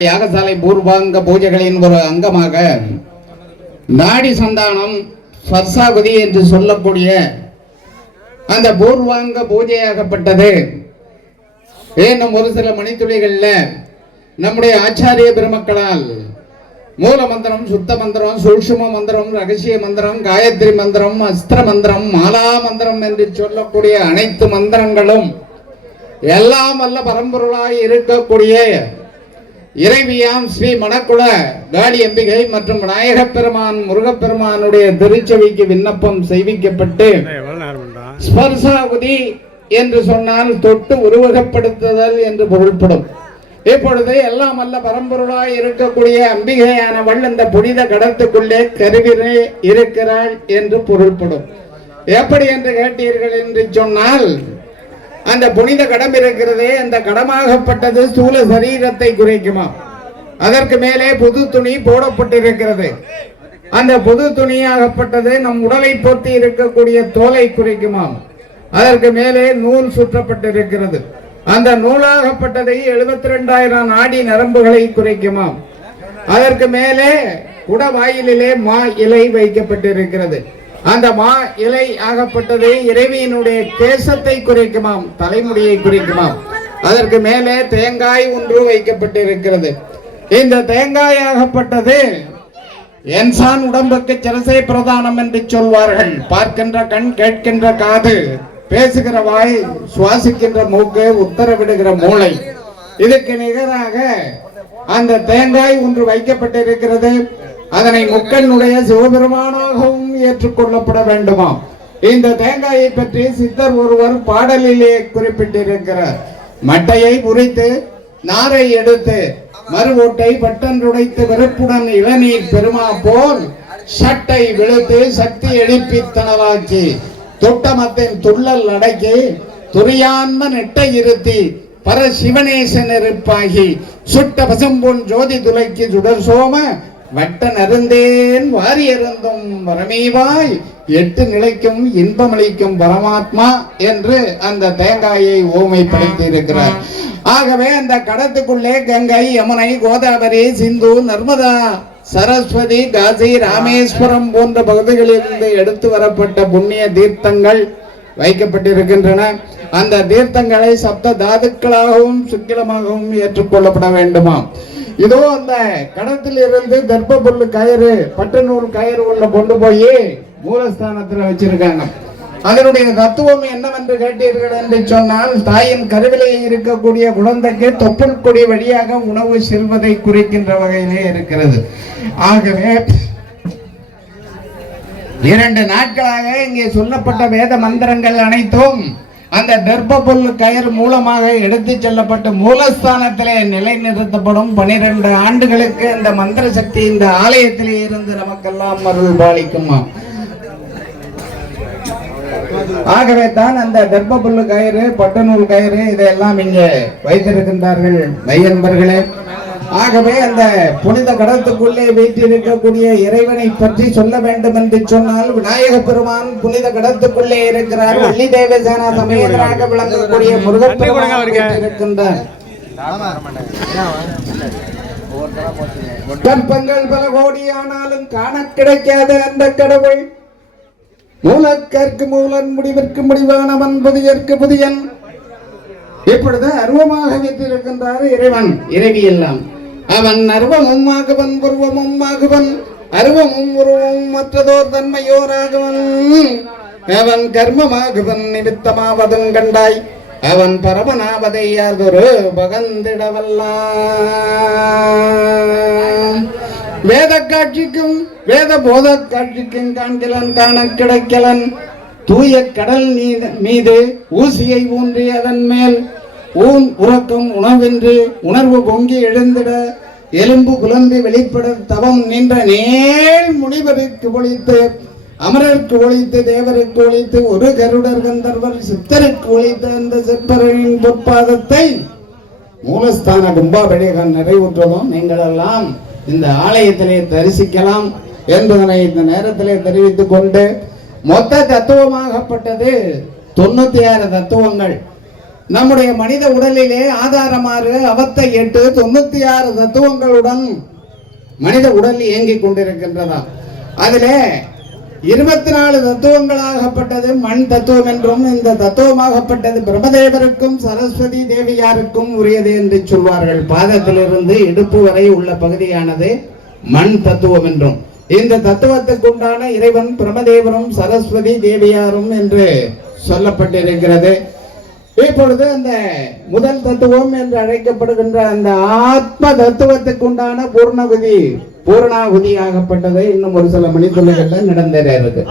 யாகசாலை பூர்வாங்க பூஜைகளின் ஒரு அங்கமாக நாடி சந்தானம் ஸ்வர்சாகுதி என்று சொல்லக்கூடிய அந்த பூர்வாங்க பூஜையாகப்பட்டது. இன்னும் ஒரு சில மணித்துளைகளில் நம்முடைய ஆச்சாரிய பெருமக்களால் மூல மந்திரம் சுத்த மந்திரம் சூட்சும மந்திரம் ரகசிய மந்திரம் காயத்ரி மந்திரம் அஸ்திர மந்திரம் மாலா மந்திரம் என்று சொல்லக்கூடிய அனைத்து மந்திரங்களும் எல்லாம் வல்ல பரம்பொருளாய் இருக்கக்கூடிய இறைவியாம் ஸ்ரீ மணக்குள காளி அம்பிகை மற்றும் விநாயகப் பெருமான் முருகப்பெருமானுடைய திருச்செவிக்கு விண்ணப்பம் செய்விக்கப்பட்டு ஸ்பர்சாகுதி என்று சொன்னால் தொட்டு உருவகப்படுத்துதல் என்று பொருள்படும். இப்பொழுது எல்லாம் அல்ல பரம்பொருளாய் இருக்கக்கூடிய அம்பிகையானவள் இந்த புனித கடத்துக்குள்ளே கருவிலே இருக்கிறாள் என்று பொருள்படும். எப்படி என்று கேட்டீர்கள் என்று சொன்னால் அந்த புனித கடம் இருக்கிறதே அந்த கடமாகப்பட்டது ஸ்தூல சரீரத்தை குறைக்குமா? அதற்கு மேலே புது துணி போடப்பட்டிருக்கிறது. அந்த புது துணியாகப்பட்டது நம் உடலை பொத்தி இருக்கக்கூடிய தோலை குறைக்குமாம் அதற்கு மேலே நூல் சுற்றப்பட்டிருக்கிறது. அந்த நூலாகப்பட்டதை எழுபத்தி ரெண்டாயிரம் நாடி நரம்புகளை குறைக்குமாம் அதற்கு மேலே குடவாயிலிலே மா இலை வைக்கப்பட்டிருக்கிறது. அந்த மா இலை ஆகப்பட்டது இறைவியினுடைய கேசத்தை குறிக்குமாம் தலைமுடியை குறிக்குமாம். அதற்கு மேலே தேங்காய் ஒன்று வைக்கப்பட்டிருக்கிறது. இந்த தேங்காய் ஆகப்பட்டது என்சான் உடம்புக்கு சிரசை பிரதானம் என்று சொல்வார்கள். பார்க்கின்ற கண் கேட்கின்ற காது பேசுகிற வாய் சுவாசிக்கின்ற மூக்கு உத்தரவிடுகிற மூளை. இதுக்கு நிகராக அந்த தேங்காய் ஒன்று வைக்கப்பட்டிருக்கிறது. அதனை முக்கனுடைய சிவபெருமானாகவும் ஏற்றுக்கொள்ளப்பட வேண்டுமாம். இந்த தேங்காயை பற்றி சித்தர் ஒருவர் பாடலிலே குறிப்பிட்டிருக்கிறார். மட்டையை முறித்து நாரை எடுத்து மறுவோட்டை பட்டன்றுடைத்து வெறுப்புடன் இளநீர் பெருமா போல் சட்டை விழுத்து சக்தி எழுப்பித்தனவாக்கி தொட்டமத்தின் துள்ளல் அடக்கி துரியான்ம நெட்டை இருத்தி பர சிவனேசன் இருப்பாகி சுட்ட பசும்பொன் ஜோதி துளைக்கு சுடர் சோம வட்ட நருந்தேன் வாரி அருந்தும் வரமேவாய் எட்டு நிலைக்கும் இன்பமளிக்கும் பரமாத்மா என்று அந்த தேங்காயை ஓமைப்படுத்தி இருக்கிறார் ஆகவே அந்த கடத்துக்குள்ளே கங்கை யமுனை கோதாவரி சிந்து நர்மதா சரஸ்வதி காசி ராமேஸ்வரம் போன்ற பகுதிகளிலிருந்து எடுத்து வரப்பட்ட புண்ணிய தீர்த்தங்கள் வைக்கப்பட்டிருக்கின்றன. அந்த தீர்த்தங்களை சப்த தாதுக்களாகவும் சுக்கிலமாகவும் ஏற்றுக்கொள்ளப்பட வேண்டுமாம். இதோ அந்த கடத்தில் இருந்து தர்ப்ப பொருள் கயிறு பட்டநூல் கயிறு உள்ள கொண்டு போய் மூலஸ்தானத்துல வச்சிருக்காங்க. அதனுடைய தத்துவம் என்னவென்று கேட்டீர்கள் என்று சொன்னால் தாயின் கருவிலே இருக்கக்கூடிய குழந்தைக்கு தொப்புள் கொடி வழியாக உணவு செல்வதை குறிக்கின்ற வகையிலே இருக்கிறது. ஆகவே இரண்டு நாட்களாக இங்கே சொல்லப்பட்ட வேத மந்திரங்கள் அனைத்தும் அந்த தர்ப்ப புல் கயிறு மூலமாக எடுத்து செல்லப்பட்டு மூலஸ்தானத்திலே நிலைநிறுத்தப்படும் பனிரெண்டு ஆண்டுகளுக்கு இந்த மந்திர சக்தி இந்த ஆலயத்திலே இருந்து நமக்கெல்லாம் அருள் பாலிக்குமா? ஆகவே தான் அந்த தர்ப்ப புல்லு கயிறு பட்டநூல் கயிறு இதையெல்லாம் இங்கே வைத்திருக்கின்றார்கள். மையன்பர்களே ஆகவே அந்த புனித கடத்துக்குள்ளே வீட்டிருக்கக்கூடிய இறைவனை பற்றி சொல்ல வேண்டும் என்று சொன்னால் விநாயக பெருமான் புனித கடத்துக்குள்ளே இருக்கிறார். வள்ளி தேவசேனா சமேதராக விளங்கக்கூடிய முருகப்பெருமான் இருக்கின்றார். கற்பங்கள் பல கோடியானாலும் காண கிடைக்காத அந்த கடவுள். மூலக்கற்கு மூலன் முடிவிற்கு முடிவானவன் புதியற்கு புதியன். இப்பொழுது அருவமாக வைத்திருக்கின்றார் இறைவன் இறைவி எல்லாம். அவன் அருவமும் ஆகுவன் உருவமும் ஆகுவன் அருவமும் உருவமும் மற்றதோர் தன்மையோராகுவன். அவன் கர்மமாகுவன் நிமித்தமாவதும் கண்டாய் அவன் பரமனாவதை யாதொரு பகந்திடவல்லான் வேத காட்சிக்கும் வேத போத காட்சிக்கும் காண்கிலன் காண கிடைக்கலன். தூய கடல் மீது ஊசியை ஊன்றி அதன் மேல் ஊன் உறக்கம் உணவென்று உணர்வு பொங்கி எழுந்திட எலும்பு குழம்பி வெளிப்பட தவம் நின்ற நேர் முனிவருக்கு ஒழித்து அமரருக்கு ஒழித்து தேவருக்கு ஒழித்து ஒரு கருடர் கந்தர்வர் சித்தருக்கு ஒழித்த அந்த சிற்பரின் பொற்பாதத்தை மூலஸ்தான கும்பாபிஷேகம் நிறைவுற்றதும் நீங்கள் எல்லாம் இந்த ஆலயத்திலே தரிசிக்கலாம் என்பதனை இந்த நேரத்திலே தெரிவித்துக் கொண்டு மொத்த தத்துவமாகப்பட்டது தொண்ணூத்தி ஆறு தத்துவங்கள். நம்முடைய மனித உடலிலே ஆதாரமாறு அவத்தை எட்டு தொண்ணூத்தி ஆறு தத்துவங்களுடன் மனித உடல் இயங்கிக் கொண்டிருக்கின்றதா? அதிலே இருபத்தி நாலு தத்துவங்களாகப்பட்டது மண் தத்துவம் என்றும் இந்த தத்துவமாகப்பட்டது பிரம்மதேவருக்கும் சரஸ்வதி தேவியாருக்கும் உரியது என்று சொல்வார்கள். பாதத்திலிருந்து இடுப்பு வரை உள்ள பகுதியானது மண் தத்துவம் என்றும். இந்த தத்துவத்துக்குண்டான இறைவன் பிரம்மதேவரும் சரஸ்வதி தேவியாரும் என்று சொல்லப்பட்டிருக்கிறது. இப்பொழுது அந்த முதல் தத்துவம் என்று அழைக்கப்படுகின்ற அந்த ஆத்ம தத்துவத்துக்குண்டான பூர்ணகுதி பூர்ணாகுதியாகப்பட்டது இன்னும் ஒரு சில மணித்துளிகள்ல நடந்தேற இருக்கு